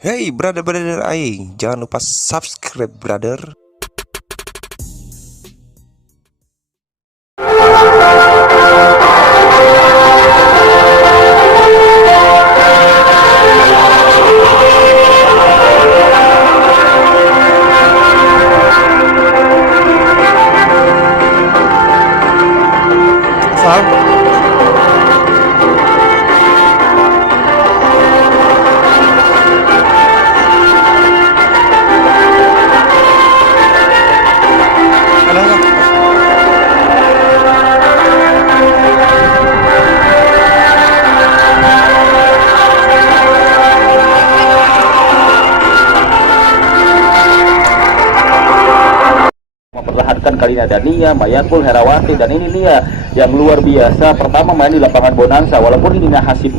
Hey brother-brother aing, jangan lupa subscribe brother. Sam? Mempertahankan kali ini ada Nia, Mayakul, Herawati, dan ini Nia yang luar biasa. Pertama main di lapangan Bonanza, walaupun Dina Hasib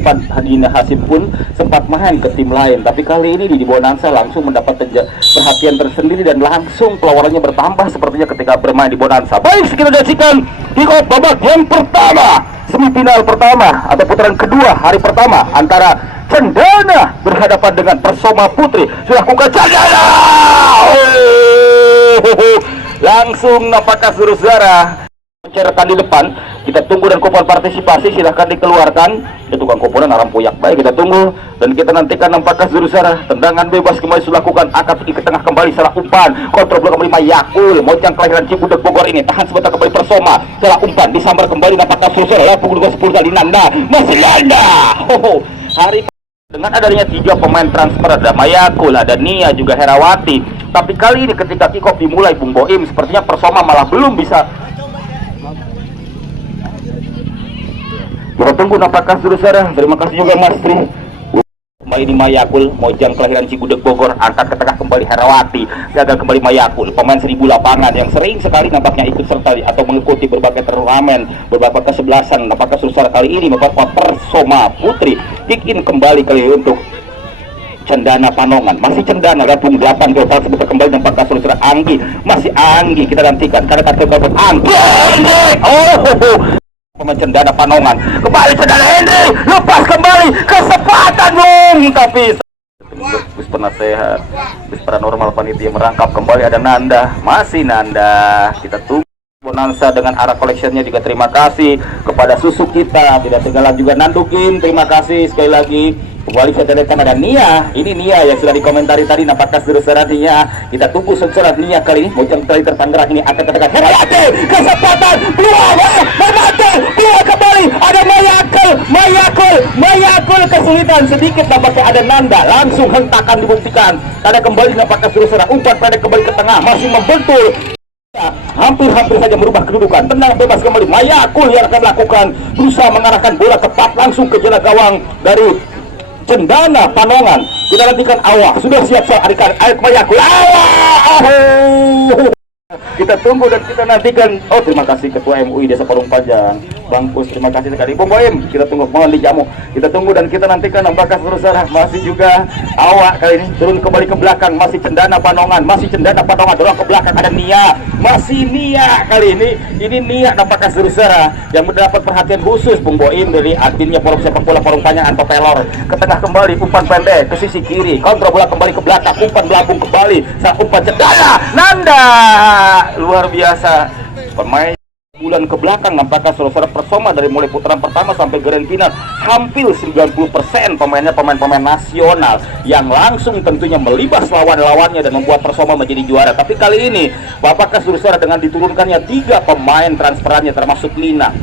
pun sempat main ke tim lain, tapi kali ini di Bonanza langsung mendapat perhatian tersendiri dan langsung pelawarannya bertambah sepertinya ketika bermain di Bonanza. Baik, kita saksikan kick-off babak yang pertama, semifinal pertama atau putaran kedua hari pertama antara Cendana berhadapan dengan Persoma Putri. Sudah buka Cendana. Langsung nampaknya saudara menceritakan di depan. Kita tunggu dan kupon partisipasi silahkan dikeluarkan. Ya, tukang kuponan aram puyak baik, kita tunggu dan kita nantikan nampaknya saudara. Tendangan bebas kembali sudah lakukan, akan pergi ke tengah kembali salah umpan, kontrol bola kembali Mayakul, Mojang kelahiran Cibudek Bogor ini tahan sebentar kembali Persoma, salah umpan disambar kembali nampaknya saudara. Pukul 10 kali Nanda, masih Nanda. Hari dengan adanya 3 pemain transfer, ada Mayakul, ada Nia, juga Herawati. Tapi kali ini ketika kick-off dimulai Bung Boim, sepertinya Persoma malah belum bisa. Kita tunggu nampaknya saudara. Terima kasih juga Mas Tri. Kembali di Mayakul, Mojang kelahiran Cibudek Bogor, angkat ke tengah kembali Herawati, gagal kembali Mayakul, pemain 1000 lapangan yang sering sekali nampaknya ikut serta atau mengikuti berbagai turnamen, berbagai kesebelasan. Nampaknya saudara kali ini membuat Persoma Putri kick in kembali kali untuk Cendana Panongan, masih Cendana gabung 8 global sebentar kembali nampaknya saudara. Anggi, masih Anggi, kita nantikan karena kata dapat Anggi. Pemain Cendana Panongan kembali Cendana Henry, lepas kembali kesempatan tapi bus penasehat, bus paranormal panitia merangkap kembali ada Nanda, masih Nanda. Kita tunggu Bonanza dengan arah collectionnya juga. Terima kasih kepada susu kita, tidak segala juga Nandukin, terima kasih sekali lagi. Kembali saya terlihat ada Nia, ini Nia yang sudah dikomentari tadi nampaknya saudara Nia. Kita tunggu saudara Nia kali ini, Mojang kali tertanggerang ini akan katakan Herawati, kesempatan peluang keluar kembali ada Mayakul kesulitan sedikit nampaknya ada Nanda, langsung hentakan dibuktikan. Ada kembali nampaknya saudara, umpan pendek kembali ke tengah, masih membentul. Hampir saja merubah kedudukan. Tenang bebas kembali Mayakul yang akan lakukan, berusaha mengarahkan bola tepat langsung ke jala gawang dari Cendana Panongan. Kita nantikan awak sudah siap arikan Mayakul. Kita tunggu dan kita nantikan. Oh, terima kasih Ketua MUI Desa Parung Panjang Bang Kus, terima kasih sekali Bung Boim. Kita tunggu mohon dijamu. Kita tunggu dan kita nantikan nampaknya saudara masih juga awak kali ini turun kembali ke belakang, masih Cendana Panongan, dorong ke belakang ada Nia, masih Nia kali ini Nia nampaknya saudara yang mendapat perhatian khusus Bung Boim dari adminnya Forum Sepak Bola Parung Panjang Anto Pelor. Ke tengah kembali, umpan pendek ke sisi kiri, kontrol bola kembali ke belakang, umpan melambung kembali, saat umpan Cendana Nanda. Luar biasa pemain bulan ke belakang nampaknya saudara Persoma dari mulai putaran pertama sampai grand final hampir 90% pemainnya pemain nasional yang langsung tentunya melibas lawan-lawannya dan membuat Persoma menjadi juara. Tapi kali ini apakah saudara dengan diturunkannya 3 pemain transferannya termasuk Lina,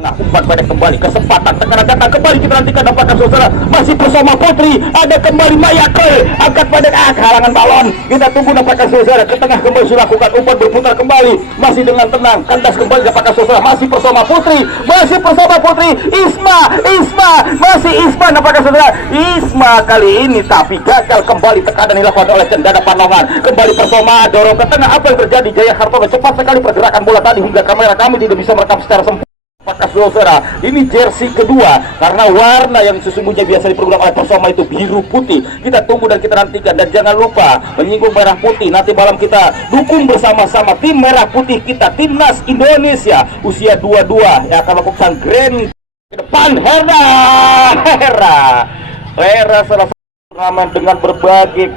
umpan pendek kembali, kesempatan tekanan datang kembali, kita nantikan dapatkan saudara masih Persoma Putri, ada kembali Mayakul, angkat pendek halangan balon. Kita tunggu dapatkan saudara ke tengah kembali sudah lakukan umpan berputar kembali, masih dengan tenang kandas kembali dapatkan saudara masih Persoma Putri, Isma dapatkan saudara Isma kali ini tapi gagal kembali, tekanan dilakukan oleh Cendana Panongan. Kembali Persoma dorong ke tengah, apa yang terjadi? Jaya Hartono cepat sekali pergerakan bola tadi hingga kamera kami tidak bisa merekam secara sempurna. Saudara, ini jersey kedua karena warna yang sesungguhnya biasa dipergunakan oleh Persoma itu biru putih. Kita tunggu dan kita nantikan dan jangan lupa menyinggung merah putih. Nanti malam kita dukung bersama-sama tim merah putih kita, timnas Indonesia usia 22 yang akan melakukan grand ke depan. Hera salah turnamen dengan berbagai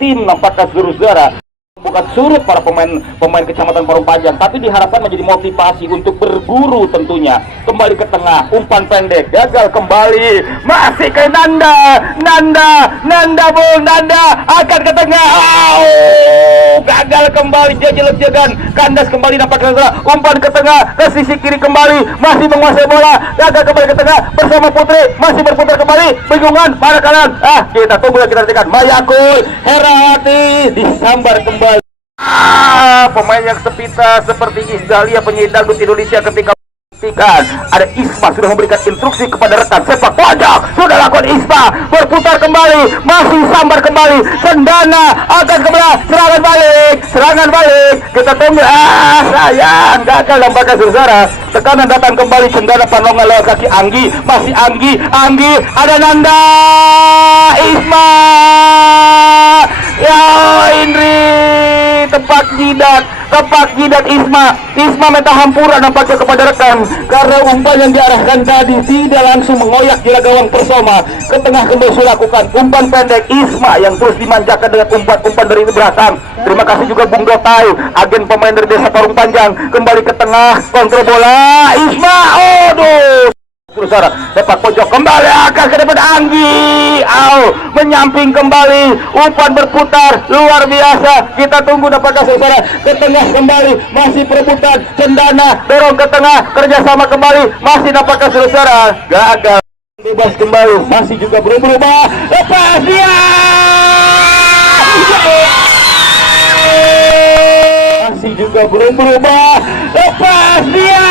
tim nampaknya saudara bukan surut para pemain Kecamatan Parung Panjang, tapi diharapkan menjadi motivasi untuk berburu tentunya. Kembali ke tengah, umpan pendek, gagal kembali, masih ke Nanda akan ke tengah, gagal kembali, jejegan, kandas kembali nampaknya saudara, umpan ke tengah, ke sisi kiri kembali, masih menguasai bola, gagal kembali ke tengah bersama Putri, masih berputar kembali, bingungan, pada kanan, kita tunggu dan kita nantikan, Mayakul, Herawati, disambar kembali. Pemain yang sepita seperti Isdalia penyanyi dangdut Indonesia ketika ada Isma sudah memberikan instruksi kepada rekan sepak pojok, sudah lakukan Isma, berputar kembali, masih sambar kembali, Cendana akan kembali, serangan balik, kita tunggu, sayang, gagal nampaknya saudara, tekanan datang kembali, Cendana Panonga lewat kaki Anggi, masih Anggi, ada Nanda, Isma, ya Indri, tepak jidat Isma meta hampura nampaknya kepada rekan karena umpan yang diarahkan tadi tidak langsung mengoyak jala gawang Persoma ke tengah. Kembali lakukan umpan pendek Isma yang terus dimanjakan dengan umpan dari belakang. Terima kasih juga Bung Dotai, agen pemain dari Desa Parung Panjang, kembali ke tengah, kontrol bola Isma, saudara, sepak pojok kembali akan ke depan Anggi, menyamping kembali, umpan berputar luar biasa, kita tunggu dapatkan saudara, ke tengah kembali, masih perebutan, Cendana dorong ke tengah, kerjasama kembali, masih dapatkan saudara, gagal, bebas kembali, masih juga belum berubah, lepas dia, masih juga belum berubah, lepas dia.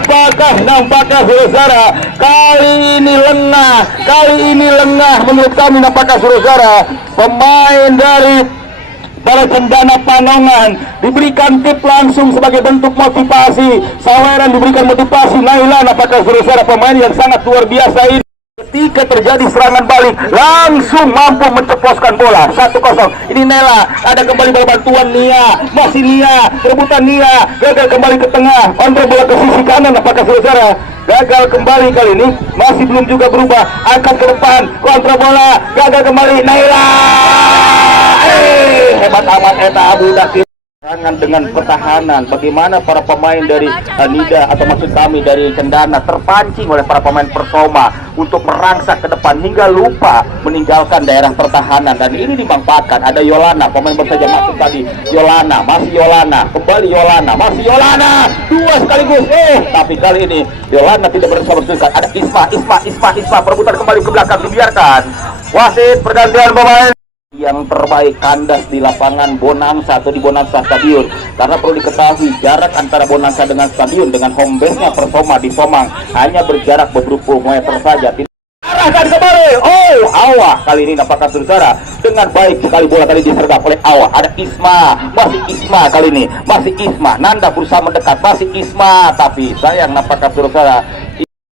Apakah nampaknya saudara kali ini lengah menurut kami nampaknya saudara pemain dari para Cendana Panongan diberikan tip langsung sebagai bentuk motivasi, Saweran diberikan motivasi, Naila nampaknya saudara pemain yang sangat luar biasa ini. Ketika terjadi serangan balik langsung mampu menceploskan bola 1-0. Ini Nela, ada kembali bola bantuan Nia, masih Nia, rebutan Nia, gagal kembali ke tengah, kontrol bola ke sisi kanan apakah saudara, gagal kembali kali ini, masih belum juga berubah, angkat ke depan, kontrol bola, gagal kembali Nela, hebat amat eta Abu Dakir. Serangan dengan pertahanan, bagaimana para pemain dari Nida atau maksud kami dari Cendana terpancing oleh para pemain Persoma untuk merangsak ke depan hingga lupa meninggalkan daerah pertahanan, dan ini dimanfaatkan. Ada Yolana, pemain bersaja masuk tadi, Yolana, masih Yolana, kembali Yolana, masih Yolana, dua sekaligus, tapi kali ini Yolana tidak bersama bersukat. Ada Isma, perebutan kembali ke belakang, dibiarkan wasit pergantian pemain. Yang terbaik kandas di lapangan Bonansa atau di Bonansa Stadion, karena perlu diketahui jarak antara Bonansa dengan stadion dengan home base-nya Persoma di Somang hanya berjarak beberapa meter saja. Arahkan kembali, Awa kali ini nampaknya saudara dengan baik sekali bola tadi disergap oleh Awa. Ada Isma, masih Isma kali ini, masih Isma, Nanda berusaha mendekat, masih Isma, tapi sayang nampaknya saudara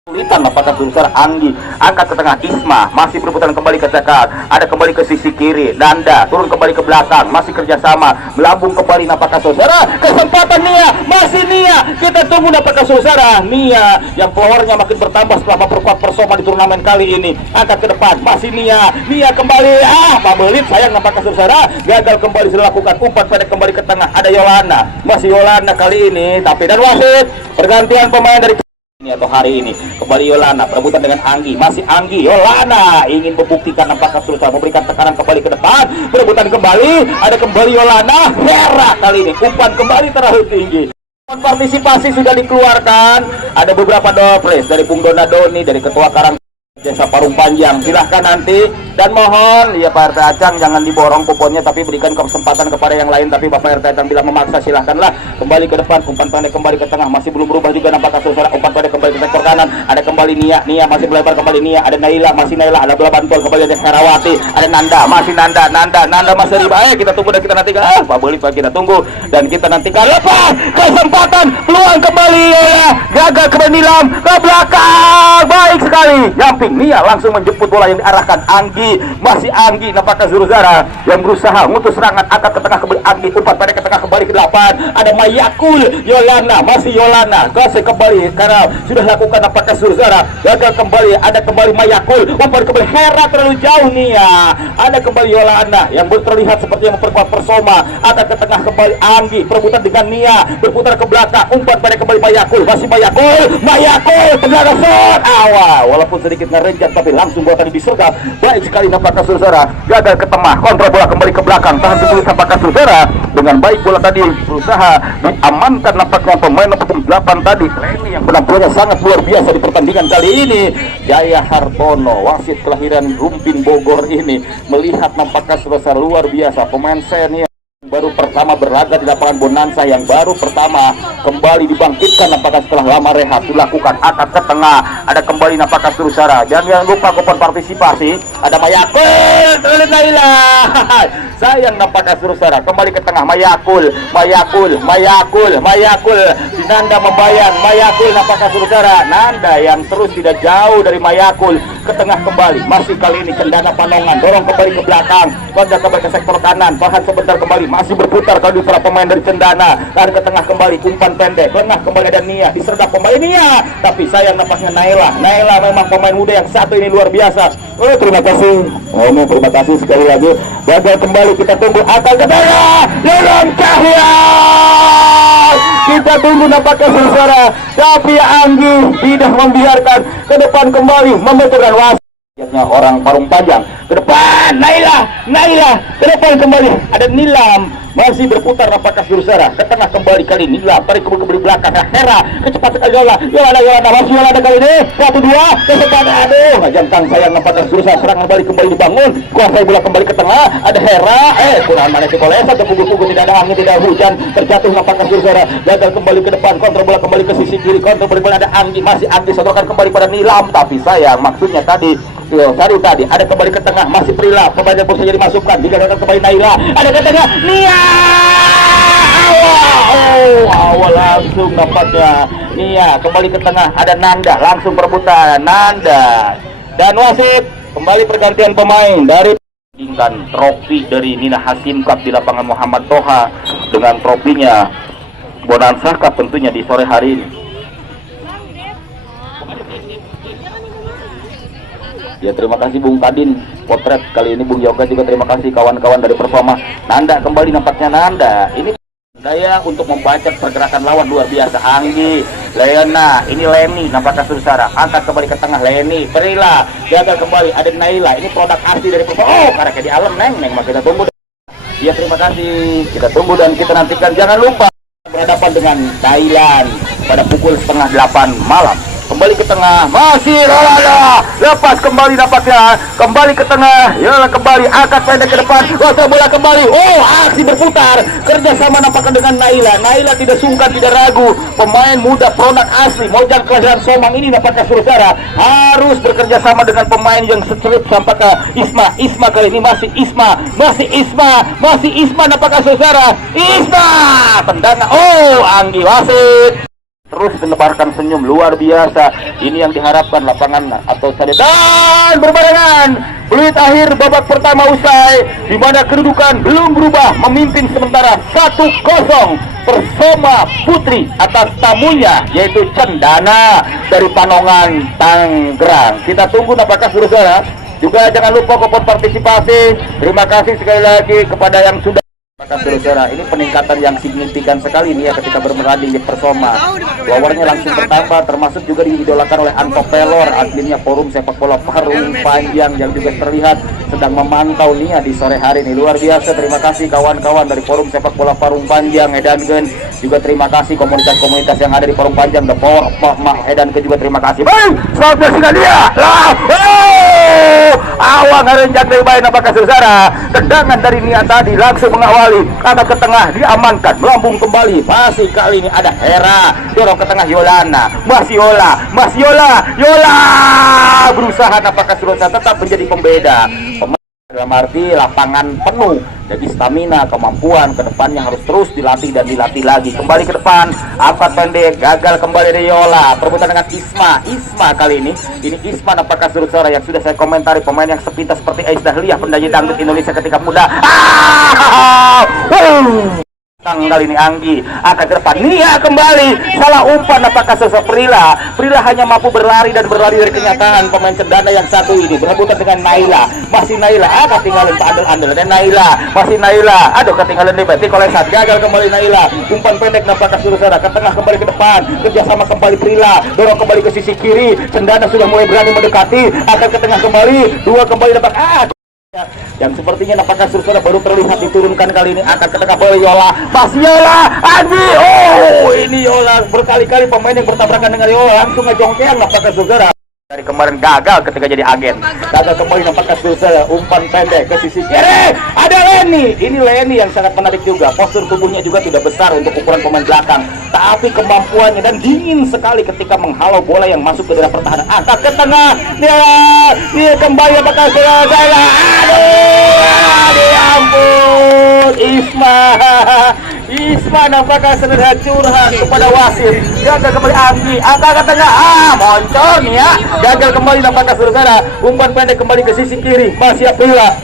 kesulitan nampaknya saudara. Anggi angkat ke tengah, Isma masih berputar kembali ke cekal, ada kembali ke sisi kiri, Nanda turun kembali ke belakang, masih kerjasama, melambung kembali nampaknya saudara, kesempatan Nia, masih Nia, kita tunggu nampaknya saudara, Nia yang powernya makin bertambah setelah memperkuat Persoma di turnamen kali ini, angkat ke depan, masih Nia kembali, pabelit sayang nampaknya saudara, gagal kembali sudah lakukan, umpan pendek kembali ke tengah, ada Yolana, masih Yolana kali ini, tapi dan wasit pergantian pemain dari ini atau hari ini kembali Yolana, perebutan dengan Anggi, masih Anggi, Yolana ingin membuktikan nampaknya susah, memberikan tekanan kembali ke depan, perebutan kembali, ada kembali Yolana, Hera kali ini umpan kembali terlalu tinggi. Partisipasi sudah dikeluarkan, ada beberapa door prize dari Bung Donadoni, dari Ketua Karang Desa Parung Panjang, silahkan nanti, dan mohon ya Pak RT Acang jangan diborong kuponnya, tapi berikan kesempatan kepada yang lain. Tapi Bapak RT Acang bila memaksa silahkanlah, kembali ke depan, umpan pendek kembali ke tengah, masih belum berubah juga nampaknya saudara, umpan pendek kembali ke sektor kanan, ada kembali Nia masih melebar kembali Nia, ada Naila, masih Naila, ada bola bantuan kembali dari Herawati, ada Nanda, masih Nanda masih riba, kita tunggu dan kita nantikan, Pak Boleh kita tunggu dan kita nantikan, lepas kesempatan, peluang kembali, gagal kembali Nilam ke belakang, baik sekali, samping. Nia langsung menjemput bola yang diarahkan Anggi, masih Anggi nampaknya Zuruzara yang berusaha mutus serangan, angkat ke tengah kembali Anggi, umpan pendek ke tengah kembali ke 8, ada Mayakul, Yolana, masih Yolana, kasih kembali karena sudah lakukan nampaknya Zuruzara, gagal kembali, ada kembali Mayakul, umpan kembali Hera terlalu jauh. Nia, ada kembali Yolana yang terlihat seperti yang memperkuat Persoma, angkat ke tengah kembali Anggi, perebutan dengan Nia, berputar ke belakang, umpan pendek kembali Mayakul, masih Mayakul, tendangan shot, walaupun sedikit ngerenjat tapi langsung bola tadi disergap, baik sekali nampaknya Zuruzara, gagal ke tengah, kontrol bola kembali ke belakang, tahan dulu nampaknya Zuruzara, dengan baik bola tadi berusaha diamankan nampaknya pemain nomor 8 tadi, Leni yang penampilannya sangat luar biasa di pertandingan kali ini. Jaya Hartono, wasit kelahiran Rumpin Bogor ini, melihat nampaknya Zuruzara luar biasa, pemain senior baru pertama berlaga di lapangan Bonanza, yang baru pertama kembali dibangkitkan nampaknya setelah lama rehat dilakukan, angkat ke tengah, ada kembali nampaknya Zuruzara, jangan lupa kupon partisipasi, ada Mayakul, sayang nampaknya Zuruzara, kembali ke tengah Mayakul, Nanda membayang, Mayakul nampaknya Zuruzara, Nanda yang terus tidak jauh dari Mayakul, ke tengah kembali, masih kali ini Cendana Panongan, dorong kembali ke belakang, pada kembali ke sektor kanan, tahan sebentar kembali, masih berputar kali para pemain dari Cendana, lari ke tengah kembali, umpan pendek, lengah kembali ada Nia, disergap pemain Nia, tapi sayang nampaknya Naila memang pemain muda yang satu ini luar biasa. Terima kasih sekali lagi, gagal kembali, kita tunggu akan ke tengah, dalam Cahya, kita tunggu nampaknya Zuruzara, tapi Anggi tidak membiarkan, ke depan kembali membenturkan wasit. Orang Parung Panjang ke depan, Naila ke depan kembali, ada Nilam, masih berputar nampaknya Zuruzara, ke tengah kembali kali Nilam, tarik kembali belakang, Hera kecepatan Yolana, masih Yolana kali ini 1-2 kecepatan, jangkang sayang nampaknya Zuruzara, serangan kembali dibangun, kuasai bola kembali ke tengah, ada Hera, kurang mana si Kolesa, terpugu-pugu, tidak ada angin, tidak hujan, terjatuh nampaknya Zuruzara, gagal kembali ke depan, kontrol bola kembali ke sisi kiri, kontrol bola ada Anggi, masih Anggi sodorkan kembali pada Nilam, tapi sayang maksudnya tadi ada kembali ke tengah, masih Prila, kembali berusaha dimasukkan, digagalkan kembali Naila, ada ke tengah, Nia, awal langsung nampaknya Nia, kembali ke tengah, ada Nanda, langsung perebutan Nanda, dan wasit kembali pergantian pemain dari trofi dari Nina Hasim Cup di lapangan Muhammad Toha dengan trofinya Bonanza Cup tentunya di sore hari ini. Ya, terima kasih Bung Kadin potret kali ini, Bung Yoga juga terima kasih, kawan-kawan dari Persoma. Nanda kembali nampaknya Nanda, ini daya untuk membaca pergerakan lawan luar biasa. Anggi, Leona, ini Leni nampaknya Zuruzara, angkat kembali ke tengah Leni, Prila, gagal kembali, ada Naila, ini produk asli dari Persoma. Karena kayak di alam neng, maka kita tunggu. Ya, terima kasih, kita tunggu dan kita nantikan. Jangan lupa berhadapan dengan Thailand pada pukul 7:30 malam. Kembali ke tengah, masih Rolanda, lepas kembali nampaknya, kembali ke tengah, ya kembali, angkat pendek ke depan, kuasa bola kembali, aksi berputar, kerjasama nampaknya dengan Naila tidak sungkan, tidak ragu, pemain muda produk asli, Mojang kelahiran Somang ini nampaknya Zuruzara, harus bekerja sama dengan pemain yang secerip nampaknya Isma kali ini, masih Isma nampaknya Zuruzara, tendangan, Anggi wasit terus menebarkan senyum luar biasa. Ini yang diharapkan lapangan atau stadion. Dan berbarengan menit akhir babak pertama usai, di mana kedudukan belum berubah, memimpin sementara 1-0 Persoma Putri atas tamunya yaitu Cendana dari Panongan Tangerang. Kita tunggu nampaknya Zuruzara. Juga jangan lupa kupon partisipasi. Terima kasih sekali lagi kepada yang sudah. Maka Zuruzara, ini peningkatan yang signifikan sekali nih ya ketika bertanding di Persoma. Lawannya langsung bertambah, termasuk juga diidolakan oleh Anto Pelor, adminnya Forum Sepak Bola Parung Panjang yang juga terlihat sedang memantau nih ya di sore hari ini. Luar biasa, terima kasih kawan-kawan dari Forum Sepak Bola Parung Panjang, Edangen. Juga terima kasih komunitas-komunitas yang ada di Parung Panjang, The Power of Edangen juga terima kasih. Selamat bersinar dia. Awang ngarenjak dari bayi nampaknya Zuruzara. Tendangan dari Nia tadi langsung mengawali, angkat ke tengah, diamankan, melambung kembali. Masih kali ini ada Hera, dorong ke tengah Yolana, masih Yola berusaha nampaknya Zuruzara tetap menjadi pembeda. dalam arti lapangan penuh. Jadi stamina, kemampuan ke depannya harus terus dilatih dan dilatih lagi. Kembali ke depan, angkat pendek, gagal kembali dari Yola. Perebutan dengan Isma kali ini Isma apakah saudara yang sudah saya komentari, pemain yang sepintas seperti Ais Dahliah, pendanyi dangdut Indonesia ketika muda. Kali ini Anggi akan ke depan, Nia kembali salah umpan, apakah sosok Prila hanya mampu berlari dari kenyataan. Pemain cendana yang satu ini berebutan dengan Naila, masih Naila, ketinggalan andel dan Naila, masih Naila, aduh ketinggalan di Betty Kolesan, gagal kembali Naila, umpan pendek apakah saudara ke tengah, kembali ke depan, kerjasama kembali Prila, dorong kembali ke sisi kiri, cendana sudah mulai berani mendekati, akan ke tengah kembali, dua kembali dapat yang sepertinya apakah saudara baru terlihat diturunkan kali ini, akan ke tengah bola Yola, masih Yola, Adi, ini Yola berkali-kali pemain yang bertabrakan dengan Yola langsung ngejongkean, apakah saudara dari kemarin gagal ketika jadi agen, gagal kembali apakah saudara, umpan pendek ke sisi kiri, ada Leni, ini Leni yang sangat menarik juga, postur tubuhnya juga tidak besar untuk ukuran pemain belakang, tapi kemampuannya dan dingin sekali ketika menghalau bola yang masuk ke dalam pertahanan, angkat ke tengah, dia kembali apakah saudara, ampun, Isma nampaknya sederhana curhat kepada wasit, gagal kembali Anggi, angkat ke tengah, moncor nih ya, gagal kembali nampaknya saudara, umpan pendek kembali ke sisi kiri, masih Aprila.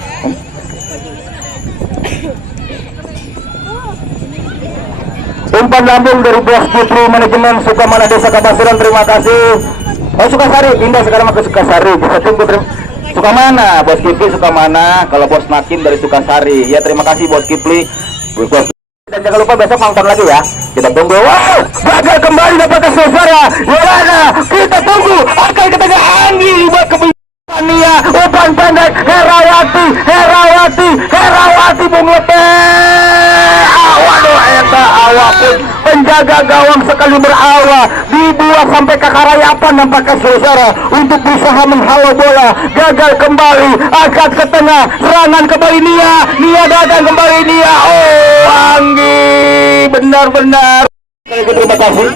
Umpan lambung dari Bos Putri manajemen Sukamana Desa Kabasiran, terima kasih. Sukasari, pindah sekarang ke Sukasari, bisa tunggu Sukamana, Bos Kipli Sukamana, kalau Bos Nakim dari Sukasari. Ya terima kasih Bos Kipli. Dan jangan lupa besok nonton lagi ya. Kita tunggu. Wow, gagal kembali dapatkan saudara. Yolana, kita tunggu. Akan ke tengah Anggi buat kebijakan Nia. Umpan pendek Herawati Bungete. Waduh, eta awak pun penjaga gawang sekali berawa, dibuat sampai ke karayapan nampaknya saudara untuk berusaha menghalau bola, gagal kembali, angkat ke tengah, serangan kembali Nia datang kembali Nia, Anggi benar-benar. Terima kasih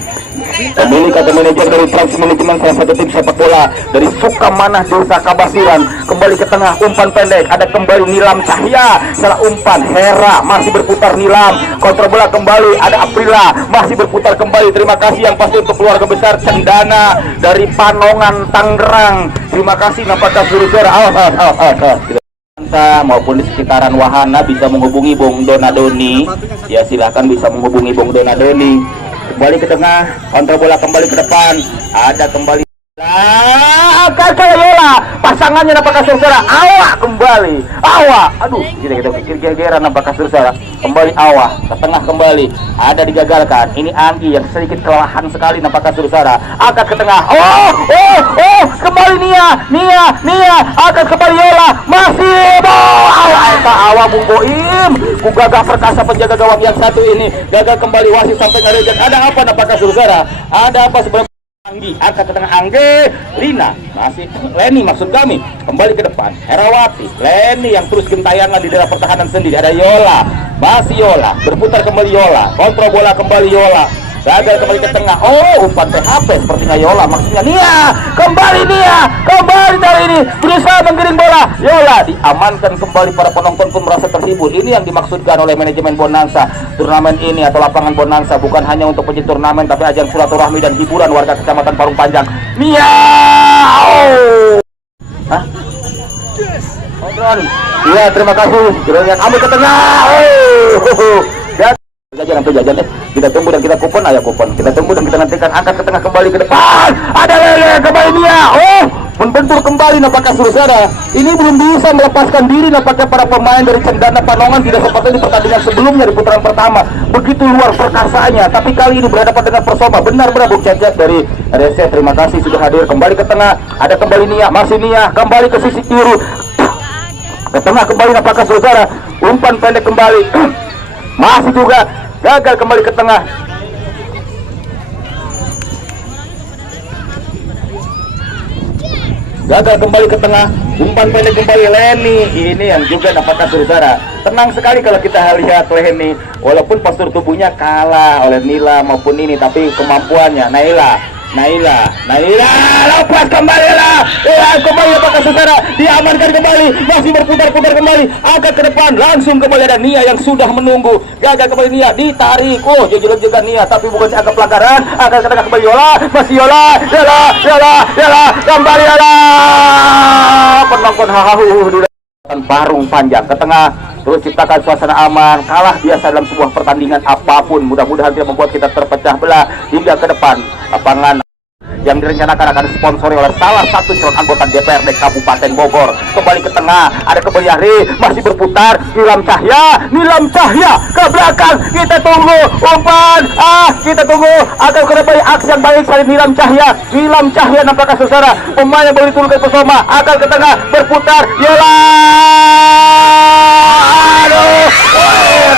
pemilik atau manajer dari Trans Manajemen, salah satu tim sepak bola dari Sukamana Desa Kabasiran, kembali ke tengah, umpan pendek, ada kembali Nilam Cahya, salah umpan, Hera masih berputar, Nilam kontrol bola kembali, ada Aprila masih berputar kembali, terima kasih yang pasti untuk keluarga besar Cendana dari Panongan Tangerang, terima kasih nampaknya saudara maupun di sekitaran wahana bisa menghubungi Bung Donadoni ya, silahkan bisa menghubungi Bung Donadoni. Kembali ke tengah, kontrol bola kembali ke depan, ada kembali kakak Yola, pasangannya apakah saudara, Awak kembali, aduh kita pikir gegeran apakah saudara, kembali Awak ke tengah kembali, ada digagalkan, ini Anggi yang sedikit kelelahan sekali nampaknya saudara, angkat ke tengah, kembali Nia, angkat kembali Yola, masih Awak Bung Boim, ku gagah perkasa penjaga gawang yang satu ini, gagal kembali, wasit sampai ngerejek, ada apa nampaknya saudara, ada apa sebenarnya? Anggi, angkat ke tengah Angge, Lina, masih Leni maksud kami, kembali ke depan, Herawati, Leni yang terus gentayangan di dalam pertahanan sendiri, ada Yola, masih Yola, berputar kembali Yola, kontrol bola kembali Yola, gagal kembali ke tengah, umpan PHP sepertinya Yola, maksudnya kembali dari ini, berusaha menggiring bola, Yola diamankan kembali, para penonton pun merasa terhibur. Ini yang dimaksudkan oleh manajemen Bonanza, turnamen ini atau lapangan Bonanza bukan hanya untuk pencinta turnamen, tapi ajang silaturahmi dan hiburan warga Kecamatan Parung Panjang. Iya, terima kasih. Jalan kami ke tengah. Jajan kita tunggu dan kita kupon, kita tunggu dan kita nantikan, angkat ke tengah kembali ke depan, ada Lele kembali Nia, membentur kembali nampaknya saudara, ini belum bisa melepaskan diri nampaknya para pemain dari Cendana Panongan, tidak seperti di pertandingan sebelumnya di putaran pertama, begitu luar perkasanya, tapi kali ini berhadapan dengan Persoma, benar-benar Bung Cecep dari RSC, terima kasih sudah hadir, kembali ke tengah, ada kembali Nia, masih Nia, kembali ke sisi kiri, ke tengah kembali nampaknya saudara, umpan pendek kembali, masih juga gagal kembali ke tengah, umpan pendek kembali Leni, ini yang juga nampaknya saudara, tenang sekali kalau kita lihat Leni, walaupun postur tubuhnya kalah oleh Nila maupun ini, tapi kemampuannya Naila Naila, lepas kembali lah, kembali apakah saudara, diamankan kembali, masih berputar-putar kembali, angkat ke depan, langsung kembali ada Nia yang sudah menunggu, gagal kembali Nia, ditarik, jujur juga Nia, tapi bukan angka pelanggaran, angkat ke tengah kembali Yola, masih Yola, kembali Yola, penonton hahaha di Parung Panjang ke tengah, terus ciptakan suasana aman, kalah biasa dalam sebuah pertandingan apapun, mudah-mudahan tidak membuat kita terpecah belah hingga ke depan lapangan yang direncanakan akan disponsori oleh salah satu calon anggota DPRD Kabupaten Bogor. Kembali ke tengah, ada kembali Yahri, masih berputar, Nilam Cahya ke belakang, kita tunggu umpan, kita tunggu akan kembali aksi yang baik dari Nilam Cahya nampaknya saudara, pemain yang begitu ke pesona, akan ke tengah, berputar, Yola, aduh,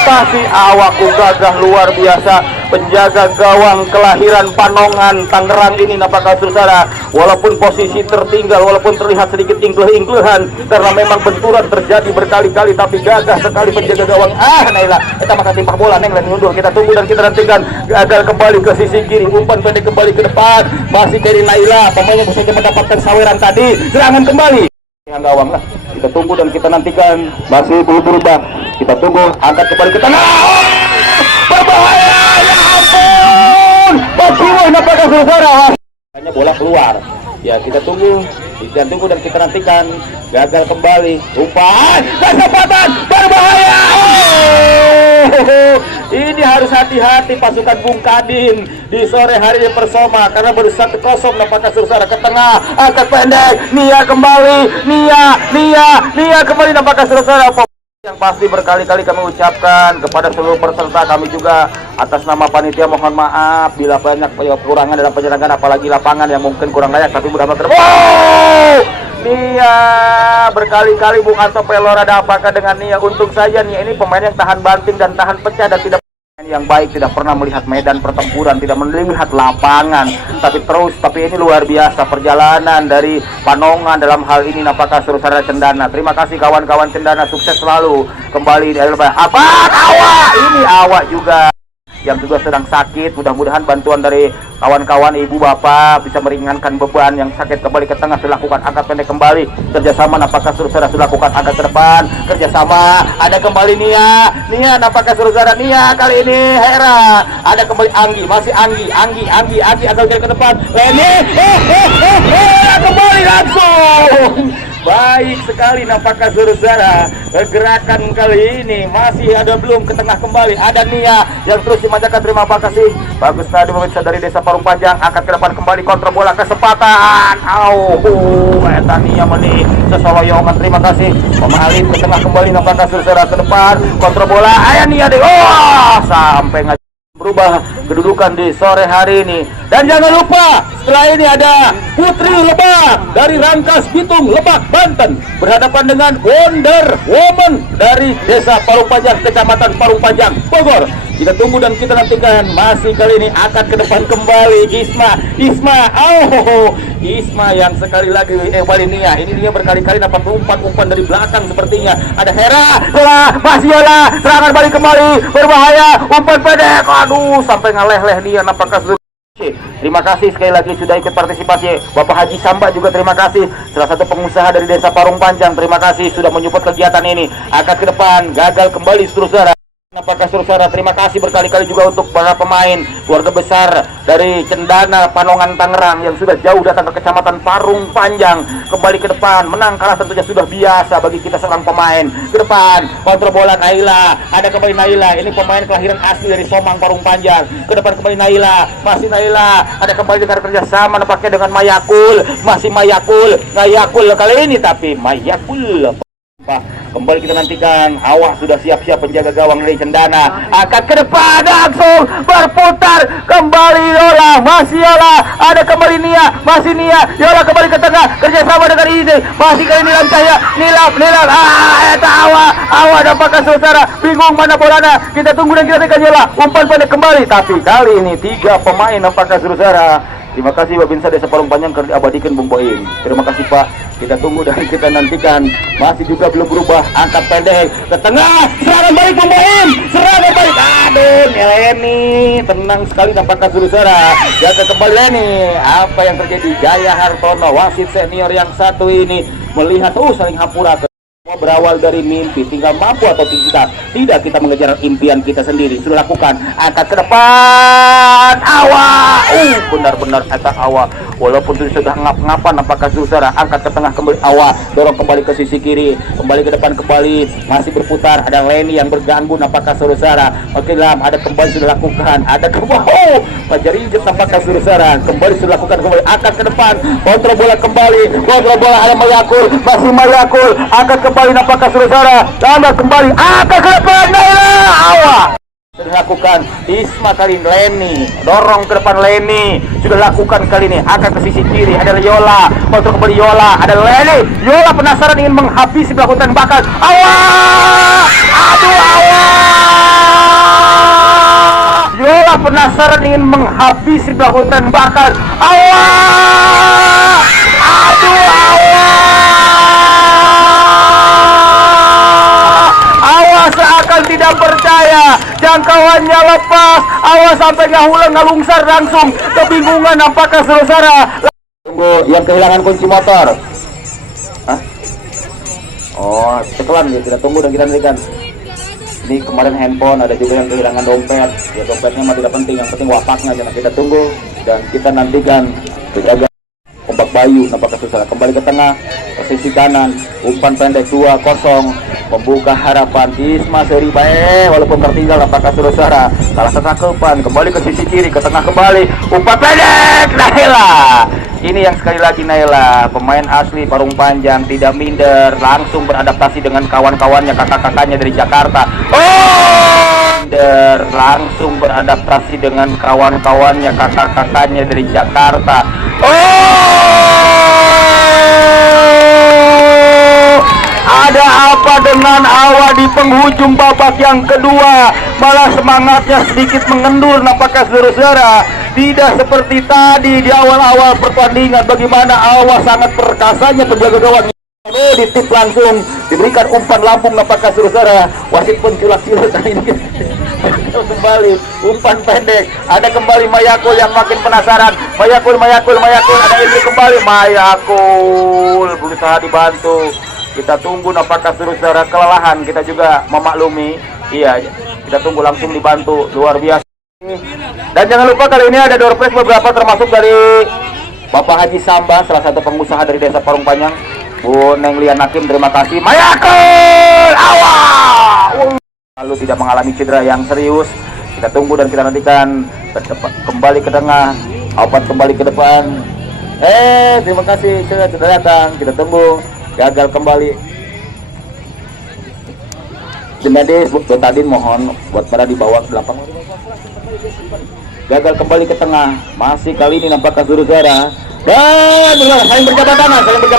pasti awakku gagah luar biasa, penjaga gawang kelahiran Panongan Tangerang ini nampaknya saudara, walaupun posisi tertinggal, walaupun terlihat sedikit ingkleh-ingklehan karena memang benturan terjadi berkali-kali, tapi gagah sekali penjaga gawang. Naila, kita maka timpah bola neng dan mundur, kita tunggu dan kita nantikan, gagal kembali ke sisi kiri, umpan pendek kembali ke depan, masih dari Naila, pemain yang bisa mendapatkan saweran tadi, serangan kembali yang gawang lah, kita tunggu dan kita nantikan, masih belum berubah, kita tunggu, angkat kembali ke tengah, berbahaya, ya ampun, bagaimana nampaknya saudara, hanya bola keluar, ya kita tunggu dan kita nantikan, gagal kembali, umpan, kesempatan, berbahaya, ini harus hati-hati pasukan Bung Kadin di sore hari di Persoma, karena baru 1-0 nampaknya saudara, ke tengah, angkat pendek, Nia kembali, Nia kembali nampaknya saudara. Yang pasti berkali-kali kami ucapkan kepada seluruh peserta, kami juga atas nama panitia mohon maaf bila banyak kekurangan dalam penyerangan, apalagi lapangan yang mungkin kurang layak, tapi mudah-mudahan Nia berkali-kali Bung Anto Pelora, ada apakah dengan Nia? Untung saja Nia ini pemain yang tahan banting dan tahan pecah dan tidak yang baik, tidak pernah melihat medan pertempuran, tidak melihat lapangan, tapi ini luar biasa perjalanan dari Panongan dalam hal ini nampaknya saudara Cendana. Terima kasih kawan-kawan Cendana, sukses selalu kembali dari awak juga yang juga sedang sakit, mudah-mudahan bantuan dari kawan-kawan ibu bapak bisa meringankan beban yang sakit, kembali ke tengah, dilakukan angkat pendek kembali, kerjasama nampaknya saudara sudah lakukan angkat ke depan, kerjasama, ada kembali Nia nampaknya saudara, Nia kali ini Hera, ada kembali Anggi, masih Anggi asal ke depan, Leni, kembali langsung. Baik sekali nampaknya saudara, gerakan kali ini masih ada belum ke tengah kembali, ada Nia yang terus dimanjakan, terima kasih, bagus tadi pemirsa dari Desa Parung Panjang, angkat ke depan kembali, kontrol bola, kesempatan, eta Nia meni sesoloyongan, terima kasih, Pemalin ke tengah kembali nampaknya saudara, ke depan, kontrol bola, Nia deh, sampai nggak berubah kedudukan di sore hari ini. Dan jangan lupa setelah ini ada Putri Lebak dari Rangkas Bitung, Lebak, Banten, berhadapan dengan Wonder Woman dari Desa Parung Panjang, Kecamatan Parung Panjang, Bogor. Kita tunggu dan kita nantikan, masih kali ini akan ke depan kembali Isma yang sekali lagi Nia, ini dia berkali-kali dapat umpan dari belakang sepertinya. Ada Hera, masih Yola, serangan balik kembali, berbahaya, umpan pendek, sampai ngaleh-leh dia nampaknya. Terima kasih sekali lagi sudah ikut partisipasi. Bapak Haji Samba juga terima kasih, salah satu pengusaha dari Desa Parung Panjang, terima kasih sudah menyupport kegiatan ini. Akan ke depan, gagal kembali saudara. Apakah saudara, terima kasih berkali-kali juga untuk para pemain keluarga besar dari Cendana Panongan Tangerang yang sudah jauh datang ke Kecamatan Parung Panjang, kembali ke depan, menang kalah tentunya sudah biasa bagi kita seorang pemain. Ke depan, kontrol bola Naila, ada kembali Naila, ini pemain kelahiran asli dari Somang Parung Panjang. Ke depan kembali Naila, masih Naila, ada kembali dengan kerjasama nampaknya dengan Mayakul, masih Mayakul kali ini, tapi Mayakul kembali kita nantikan, awak sudah siap-siap penjaga gawang dari Cendana, akan ke depan, langsung berputar kembali Yola, masih Yola, ada kembali Nia, masih Nia, Yola kembali ke tengah, kerjasama dengan ini, masih kali Nilam Cahya, Nilam, eta awak dampaknya saudara, bingung mana bolanya, kita tunggu dan kita nantikan Yola, umpan pendek kembali, tapi kali ini 3 pemain nampaknya saudara Terima kasih Babinsa Desa Parung Panjang kerja abadikan Bung Boim. Terima kasih Pak. Kita tunggu dan kita nantikan. Masih juga belum berubah. Angkat pendek ke tengah. Serangan balik Bung Boim. Serangan balik. Aduh, Leni. Tenang sekali nampaknya Surusara. Jaga kembali Leni. Apa yang terjadi? Jaya Hartono, wasit senior yang satu ini melihat saling hampura. Semua berawal dari mimpi, tinggal mampu atau tidak kita mengejar impian kita sendiri. Sudah lakukan, angkat ke depan, Awa, benar-benar kata Awa. Walaupun sudah ngap-ngapan, apakah Surusara angkat ke tengah kembali Awa, dorong kembali ke sisi kiri, kembali ke depan kembali, masih berputar. Ada Leni yang berganggu, apakah Surusara. Oke dalam, ada kembali sudah lakukan, ada kembali, Fajar Ijat apakah Surusara kembali sudah lakukan kembali, angkat ke depan, kontrol bola kembali, kontrol bola ada Mayakul, masih Mayakul, angkat kembali apakah Surusara, tambah kembali, angkat ke depan, Awa. Sudah lakukan Isma kali ini, Leni dorong ke depan, Leni sudah lakukan kali ini, akan ke sisi kiri ada Yola, kontrol kembali Yola, ada Leni, Yola penasaran ingin menghabisi melakukan tembakan, aduh Awa, Yola penasaran ingin menghabisi melakukan tembakan, aduh Awa seakan tidak percaya, jangkauannya lepas, Awas sampai ngalungsar langsung, kebingungan apakah Surusara. Tunggu, yang kehilangan kunci motor. Hah? Oh, cekelan ya, kita tunggu dan kita nantikan. Ini kemarin handphone, ada juga yang kehilangan dompet. Ya dompetnya mah tidak penting, yang penting wapaknya aja. Kita tunggu dan kita nantikan. Berjaga Ombak Bayu, apakah Surusara kembali ke tengah, ke sisi kanan, umpan pendek 2-0. Membuka harapan Isma Seribae, walaupun tertinggal apakah Surusara salah tangkapan kembali ke sisi kiri, ke tengah kembali, umpan pendek Naila. Ini yang sekali lagi Naila, pemain asli Parung Panjang, tidak minder, langsung beradaptasi dengan kawan-kawannya, kakak-kakaknya dari Jakarta. Minder, langsung beradaptasi dengan kawan-kawannya, kakak-kakaknya dari Jakarta. Ada apa dengan Awa di penghujung babak yang kedua? Malah semangatnya sedikit mengendur nampaknya Surusara. Tidak seperti tadi di awal-awal pertandingan, bagaimana Awa sangat perkasanya penjaga gawang. Ditip langsung, diberikan umpan lambung nampaknya Surusara. Wasit pun culak-culak ini. Kembali umpan pendek, ada kembali Mayakul yang makin penasaran. Mayakul, ada ini kembali Mayakul berusaha dibantu. Kita tunggu apakah Surusara kelelahan, kita juga memaklumi. Iya, kita tunggu langsung dibantu, luar biasa. Dan jangan lupa kali ini ada door prize beberapa, termasuk dari Bapak Haji Samba, salah satu pengusaha dari Desa Parung Panjang. Bu Neng Lian Hakim, terima kasih. Mayakul, awal. Lalu tidak mengalami cedera yang serius. Kita tunggu dan kita nantikan. Kembali ke tengah, Apat kembali ke depan. Terima kasih sudah datang. Kita tunggu. Gagal kembali. Demedis Betadin mohon buat para dibawa ke belakang. Gagal kembali ke tengah. Masih kali ini nampaknya Surusara. Dan saling berjabat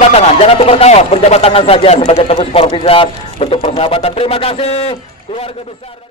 tangan, jangan tukar kaos, berjabat tangan saja sebagai tebus sportivitas bentuk persahabatan. Terima kasih keluarga besar.